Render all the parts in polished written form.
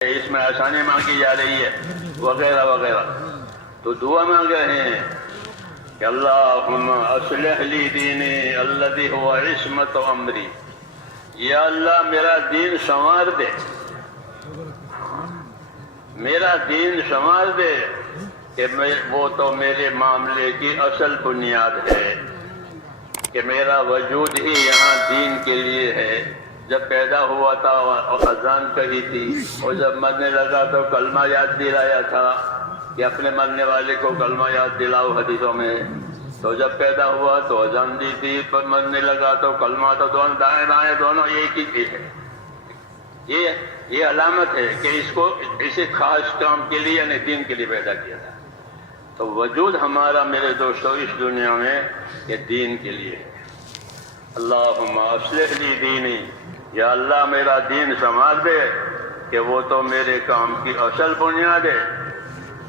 اس میں آسانی مانگی جا رہی ہے وغیرہ وغیرہ، تو دعا مانگ رہے ہیں کہ اللہم اصلح لی دینی الذی هو عصمت امری، یا اللہ میرا دین سنوار دے، میرا دین سنوار دے کہ وہ تو میرے معاملے کی اصل بنیاد ہے، کہ میرا وجود ہی یہاں دین کے لیے ہے۔ جب پیدا ہوا تھا اذان کہی تھی، اور جب مرنے لگا تو کلمہ یاد دلایا تھا کہ اپنے مرنے والے کو کلمہ یاد دلاؤ حدیثوں میں، تو جب پیدا ہوا تو اذان دی تھی، پر مرنے لگا تو کلمہ، تو دونوں دائیں بائیں دونوں ایک ہی چیز ہے۔ یہ علامت ہے کہ اس کو اسے خاص کام کے لیے یعنی دین کے لیے پیدا کیا تھا۔ تو وجود ہمارا میرے دوستوں اس دنیا میں یہ دین کے لیے ہے۔ اللہم اصلح لی دینی، یا اللہ میرا دین سنوار دے کہ وہ تو میرے کام کی اصل بنیاد ہے،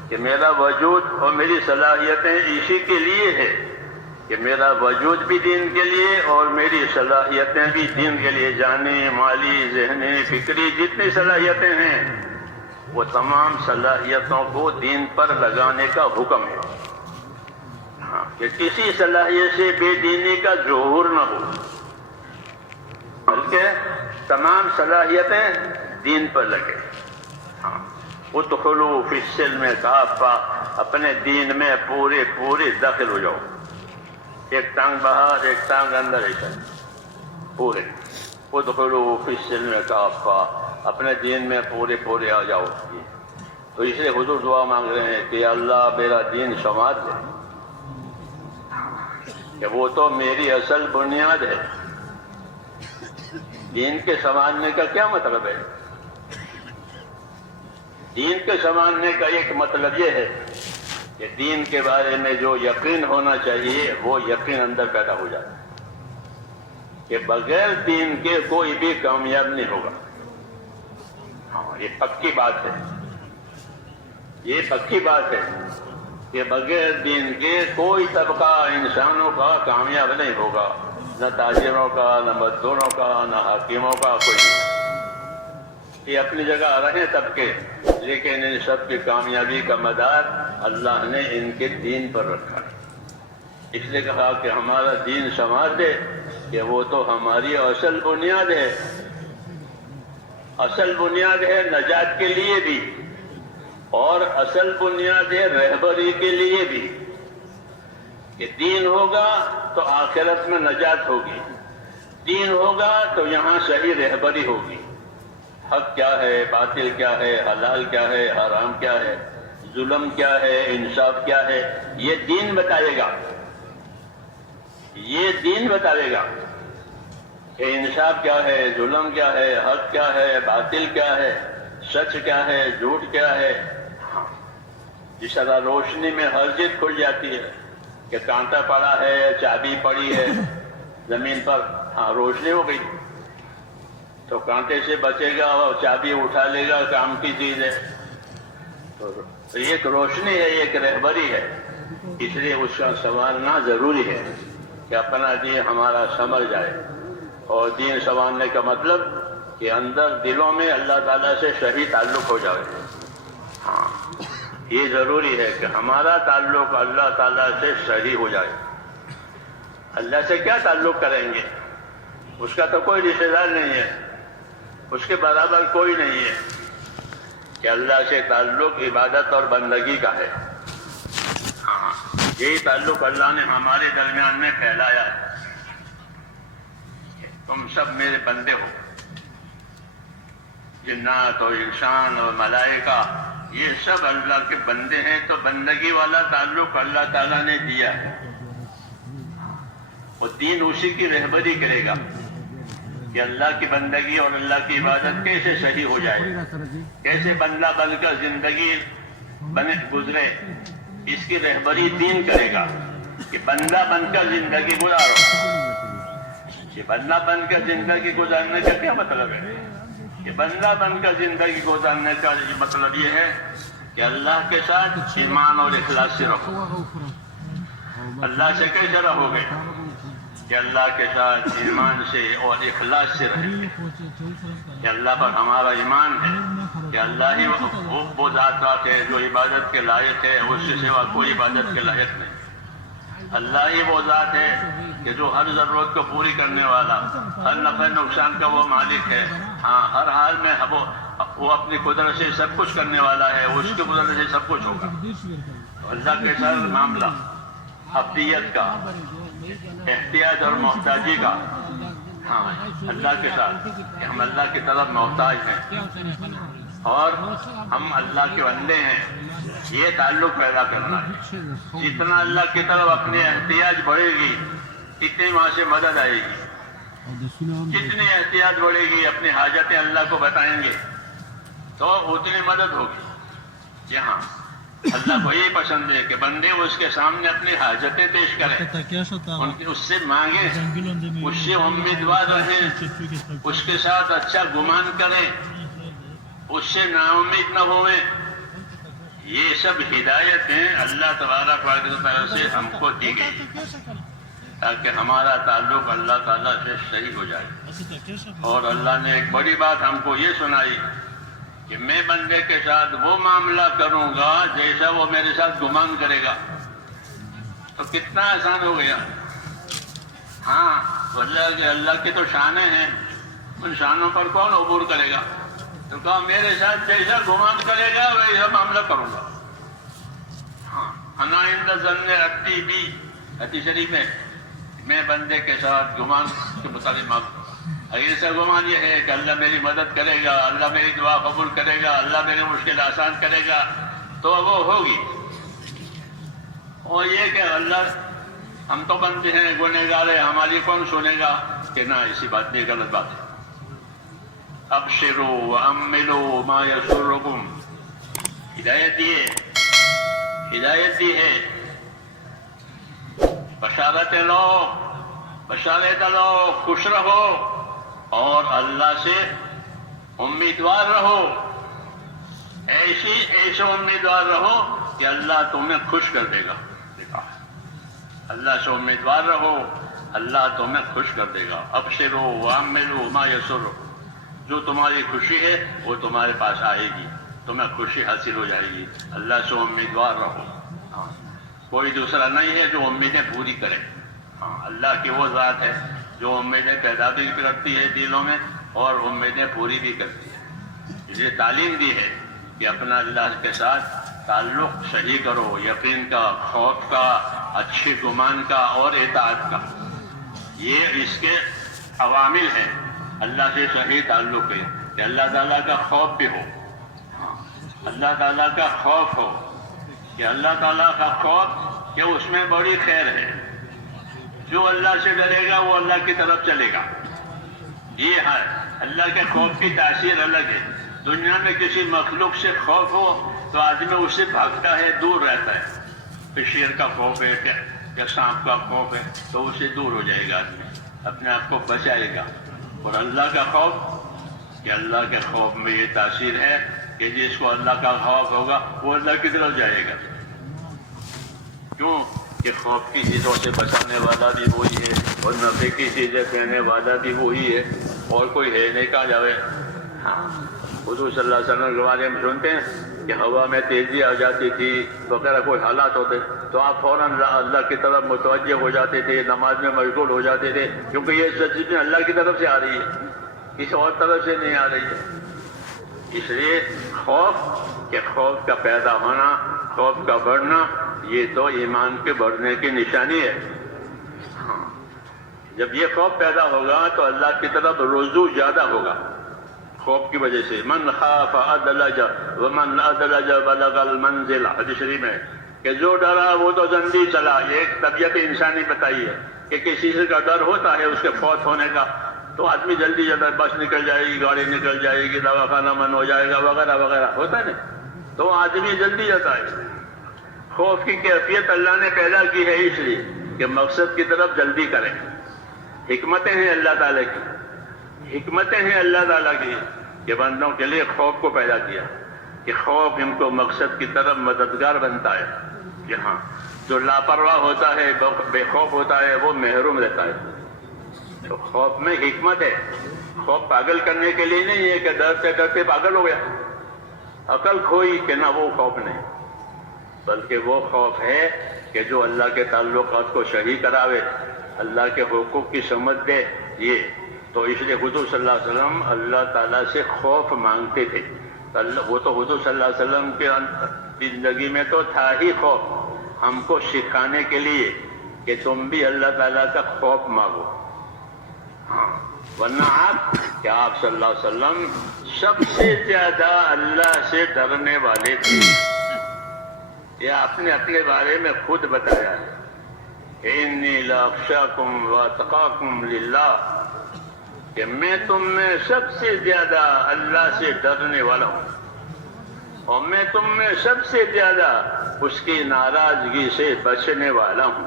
کہ میرا وجود اور میری صلاحیتیں اسی کے لیے ہے، کہ میرا وجود بھی دین کے لیے اور میری صلاحیتیں بھی دین کے لیے، جانی مالی ذہنی فکری جتنی صلاحیتیں ہیں وہ تمام صلاحیتوں کو دین پر لگانے کا حکم ہے، کہ کسی صلاحیت سے بے دینی کا ظہور نہ ہو، بلکہ تمام صلاحیتیں دین پر لگے۔ ادخلوا فی السلم کافہ، اپنے دین میں پورے داخل ہو جاؤ، ایک ٹانگ باہر ایک ٹانگ اندر، ایسا پورے۔ ادخلوا فی السلم کافہ، اپنے دین میں پورے آ جاؤ۔ تو اس لیے حضور دعا مانگ رہے ہیں کہ اللہ میرا دین سنوار دے، کہ وہ تو میری اصل بنیاد ہے۔ دین کے سنوارنے کا کیا مطلب ہے؟ دین کے سنوارنے کا ایک مطلب یہ ہے کہ دین کے بارے میں جو یقین ہونا چاہیے وہ یقین اندر پیدا ہو جاتا ہے، کہ بغیر دین کے کوئی بھی کامیاب نہیں ہوگا۔ یہ پکی بات ہے، یہ پکی بات ہے کہ بغیر دین کے کوئی طبقہ انسانوں کا کامیاب نہیں ہوگا، نہ تاجروں کا، نہ مزدوروں کا، نہ حاکموں کا، کوئی نہیں۔ یہ اپنی جگہ رہے طبقے، لیکن ان سب کی کامیابی کا مدار اللہ نے ان کے دین پر رکھا ہے۔ اس لیے کہا کہ ہمارا دین سنوار دے کہ وہ تو ہماری اصل بنیاد ہے، اصل بنیاد ہے نجات کے لیے بھی، اور اصل بنیاد ہے رہبری کے لیے بھی، کہ دین ہوگا تو آخرت میں نجات ہوگی، دین ہوگا تو یہاں صحیح رہبری ہوگی، حق کیا ہے، باطل کیا ہے، حلال کیا ہے، حرام کیا ہے، ظلم کیا ہے، انصاف کیا ہے، یہ دین بتائے گا، یہ دین بتائے گا کہ انصاف کیا ہے، ظلم کیا ہے، حق کیا ہے، باطل کیا ہے، سچ کیا ہے، جھوٹ کیا ہے۔ جس طرح روشنی میں ہر چیز کھل جاتی ہے، کہ کانٹا پڑا ہے، چابی پڑی ہے زمین پر، روشنی ہو گئی، تو کانٹے سے بچے گا اور چابی اٹھا لے گا، کام کی چیز ہے۔ تو ایک روشنی ہے، ایک رہبری ہے، اس لیے اس کا سنوارنا ضروری ہے کہ اپنا دین ہمارا سنور جائے۔ اور دین سنوارنے کا مطلب کہ اندر دلوں میں اللہ تعالیٰ سے صحیح تعلق ہو جائے۔ یہ ضروری ہے کہ ہمارا تعلق اللہ تعالیٰ سے صحیح ہو جائے۔ اللہ سے کیا تعلق کریں گے؟ اس کا تو کوئی رشتہ دار نہیں ہے، اس کے برابر کوئی نہیں ہے، کہ اللہ سے تعلق عبادت اور بندگی کا ہے۔ یہی تعلق اللہ نے ہمارے درمیان میں پھیلایا ہے، تم سب میرے بندے ہو، جنات اور انسان اور ملائکہ یہ سب اللہ کے بندے ہیں، تو بندگی والا تعلق اللہ تعالیٰ نے دیا ہے، اور دین اسی کی رہبری کرے گا کہ اللہ کی بندگی اور اللہ کی عبادت کیسے صحیح ہو جائے، کیسے بندہ بن کر زندگی گزرے، اس کی رہبری دین کرے گا کہ بندہ بن کر زندگی گزارو۔ کہ بندہ بن کر زندگی گزارنے کا کیا مطلب ہے؟ کہ بندہ بن کر زندگی گزارنے کا مطلب یہ ہے کہ اللہ کے ساتھ ایمان اور اخلاص سے رہو۔ اللہ سے کیسے رہو گے؟ کہ اللہ کے ساتھ ایمان سے اور اخلاص سے رہیں، کہ اللہ پر ہمارا ایمان ہے، کہ اللہ ہی وہ ذات ہے جو عبادت کے لائق ہے، اس سے سوا کوئی عبادت کے لائق نہیں۔ اللہ ہی وہ ذات ہے کہ جو ہر ضرورت کو پوری کرنے والا، ہر نفع نقصان کا وہ مالک ہے۔ ہاں، ہر حال میں وہ اپنی قدرت سے سب کچھ کرنے والا ہے، اس کی قدرت سے سب کچھ ہوگا۔ اللہ کے ساتھ معاملہ عبدیت کا، احتیاج اور محتاجی کا، ہاں اللہ کے ساتھ کہ ہم اللہ کی طرف محتاج ہیں اور ہم اللہ کے بندے ہیں، یہ تعلق پیدا کرنا ہے۔ جتنا اللہ کی طرف اپنی احتیاج بڑھے گی اتنی وہاں سے مدد آئے گی، جتنی احتیاج بڑھے گی اپنی حاجتیں اللہ کو بتائیں گے تو اتنی مدد ہوگی۔ جی ہاں، اللہ کو یہ پسند ہے کہ بندے اس کے سامنے اپنی حاجتیں پیش کریں، اس سے مانگیں، اس سے امیدوار رہیں، اس کے ساتھ اچھا گمان کریں، اس سے نا امید نہ ہوئیں۔ یہ سب ہدایتیں اللہ تبارک و تعالیٰ سے ہم کو دی گئی تاکہ ہمارا تعلق اللہ تعالیٰ سے صحیح ہو جائے۔ اور اللہ نے ایک بڑی بات ہم کو یہ سنائی کہ میں بندے کے ساتھ وہ معاملہ کروں گا جیسا وہ میرے ساتھ گمان کرے گا۔ تو کتنا آسان ہو گیا۔ ہاں، اللہ کی تو شانیں ہیں، ان شانوں پر کون عبور کرے گا؟ تو کہا میرے ساتھ جیسا گمان کرے گا ویسا معاملہ کروں گا۔ ہاں، انا عند ظن عبدی بی، حدیث شریف میں بندے کے ساتھ گمان کے مطابق معاملہ۔ ایسا گمان یہ ہے کہ اللہ میری مدد کرے گا، اللہ میری دعا قبول کرے گا، اللہ میری مشکل آسان کرے گا تو وہ ہوگی۔ اور یہ کہ اللہ ہم تو بندے ہیں، گنہگار ہیں، ہماری کون سنے گا؟ کہ نہ، اسی بات نہیں، غلط بات ہے۔ ابشروا واملوا ما یسرکم، ہدایت دی ہے، بشارت لو، خوش رہو اور اللہ سے امیدوار رہو، ایسے امیدوار رہو کہ اللہ تمہیں خوش کر دے گا۔ اللہ سے امیدوار رہو، اللہ تمہیں خوش کر دے گا۔ ابشروا واملوا ما یسرکم، جو تمہاری خوشی ہے وہ تمہارے پاس آئے گی، تمہیں خوشی حاصل ہو جائے گی۔ اللہ سے امیدوار رہو۔ ہاں، کوئی دوسرا نہیں ہے جو امیدیں پوری کرے۔ ہاں، اللہ کی وہ ذات ہے جو امیدیں پیدا بھی کرتی ہے دلوں میں اور امیدیں پوری بھی کرتی ہے۔ اس لیے تعلیم دی ہے کہ اپنا اللہ کے ساتھ تعلق صحیح کرو، یقین کا، خوف کا، اچھے گمان کا اور اطاعت کا۔ یہ اس کے عوامل ہیں۔ اللہ سے صحیح تعلق ہے کہ اللہ تعالیٰ کا خوف بھی ہو، اللہ تعالیٰ کا خوف ہو، کہ اللہ تعالیٰ کا خوف کہ اس میں بڑی خیر ہے۔ جو اللہ سے ڈرے گا وہ اللہ کی طرف چلے گا۔ یہ ہے اللہ کے خوف کی تاثیر الگ ہے۔ دنیا میں کسی مخلوق سے خوف ہو تو آدمی اس سے بھاگتا ہے، دور رہتا ہے۔ کہ شیر کا خوف ہے کہ سانپ کا خوف ہے تو اس سے دور ہو جائے گا، آدمی اپنے آپ کو بچائے گا۔ اور اللہ کا خوف کہ اللہ کے خوف میں یہ تاثیر ہے کہ جس کو اللہ کا خوف ہوگا وہ اللہ کی طرف جائے گا۔ کیوں کہ خوف کی چیزوں سے بچانے والا بھی وہی ہے اور نفع کی چیزیں دینے والا بھی وہی ہے، اور کوئی ہے نہیں کہا جاوے۔ حضور صلی اللہ علیہ وسلم کے بارے میں سنتے ہیں کہ ہوا میں تیزی آ جاتی تھی وغیرہ کوئی حالات ہوتے تو آپ فوراً اللہ کی طرف متوجہ ہو جاتے تھے، نماز میں مشغول ہو جاتے تھے، کیونکہ یہ سب چیزیں اللہ کی طرف سے آ رہی ہے، کسی اور طرف سے نہیں آ رہی ہے۔ اس لیے خوف کا پیدا ہونا، خوف کا بڑھنا، یہ تو ایمان کے بڑھنے کی نشانی ہے۔ ہاں، جب یہ خوف پیدا ہوگا تو اللہ کی طرف رجوع زیادہ ہوگا۔ خوف کی وجہ سے من خاف ادلج ومن ادلج بلغ المنزل، حدیث شریف میں کہ جو ڈرا وہ تو جلدی چلا۔ یہ ایک طبیعت انسانی بتائی ہے کہ کسی سے کا ڈر ہوتا ہے اس کے فوت ہونے کا تو آدمی جلدی جاتا ہے، بس نکل جائے گی، گاڑی نکل جائے گی، دواخانہ بند ہو جائے گا وغیرہ وغیرہ، ہوتا ہے نا، تو آدمی جلدی جاتا ہے۔ خوف کی کیفیت اللہ نے پیدا کی ہے اس لیے کہ مقصد کی طرف جلدی کریں۔ حکمتیں ہیں اللہ تعالیٰ کی، حکمتیں ہیں اللہ تعالیٰ کی کہ بندوں کے لیے خوف کو پیدا کیا کہ خوف ان کو مقصد کی طرف مددگار بنتا ہے۔ کہ ہاں، جو لاپرواہ ہوتا ہے، بے خوف ہوتا ہے، وہ محروم رہتا ہے۔ تو خوف میں حکمت ہے۔ خوف پاگل کرنے کے لیے نہیں ہے کہ ڈرتے ڈرتے پاگل ہو گیا، عقل کھوئی کہ نہ وہ خوف نہیں، بلکہ وہ خوف ہے کہ جو اللہ کے تعلقات کو صحیح کراوے، اللہ کے حقوق کی سمجھ دے. یہ تو اس لیے حضور صلی اللہ علیہ وسلم اللہ تعالیٰ سے خوف مانگتے تھے. وہ تو حضور صلی اللہ علیہ وسلم کے زندگی میں تو تھا ہی خوف، ہم کو سکھانے کے لیے کہ تم بھی اللہ تعالیٰ کا خوف مانگو. ہاں، ورنہ آپ صلی اللہ علیہ وسلم سب سے زیادہ اللہ سے ڈرنے والے تھے. یہ آپ نے اپنے بارے میں خود بتایا ہے، انی لاخشاکم واتقاکم للہ، کہ میں تم میں سب سے زیادہ اللہ سے ڈرنے والا ہوں، اور میں تم میں سب سے زیادہ اس کی ناراضگی سے بچنے والا ہوں.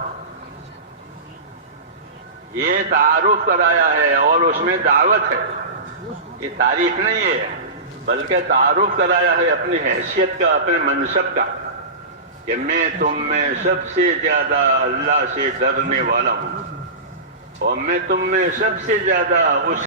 یہ تعارف کرایا ہے اور اس میں دعوت ہے. یہ تعریف نہیں ہے بلکہ تعارف کرایا ہے اپنی حیثیت کا، اپنے منصب کا، کہ میں تم میں سب سے زیادہ اللہ سے ڈرنے والا ہوں، اور میں تم میں سب سے زیادہ اس